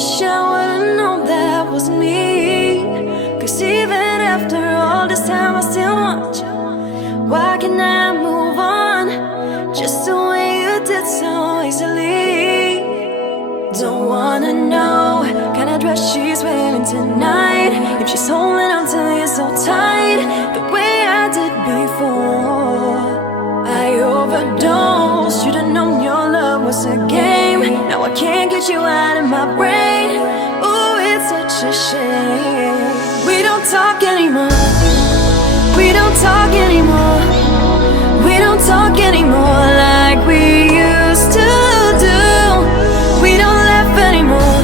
wish I would've known that was me. Cause even after all this time I still want you. Why can't I move on just the way you did so easily? Don't wanna know kind of dress she's wearing tonight, if she's holding on to you so tight the way I did before. I overdosed, should've known your love was a game. Now I can't get you out of my brain. Ooh, it's such a shame. We don't talk anymore. We don't talk anymore. We don't talk anymore like we used to do. We don't laugh anymore.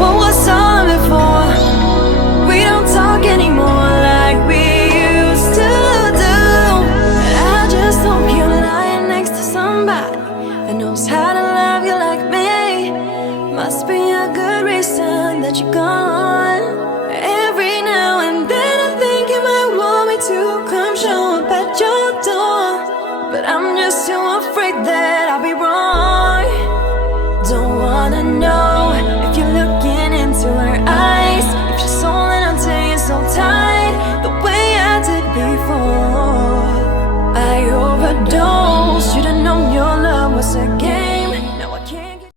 What was all before? We don't talk anymore like we used to do. I just hope you're lying next to somebody that knows how to love you like me. Must be a good reason that you're gone. Every now and then I think you might want me to come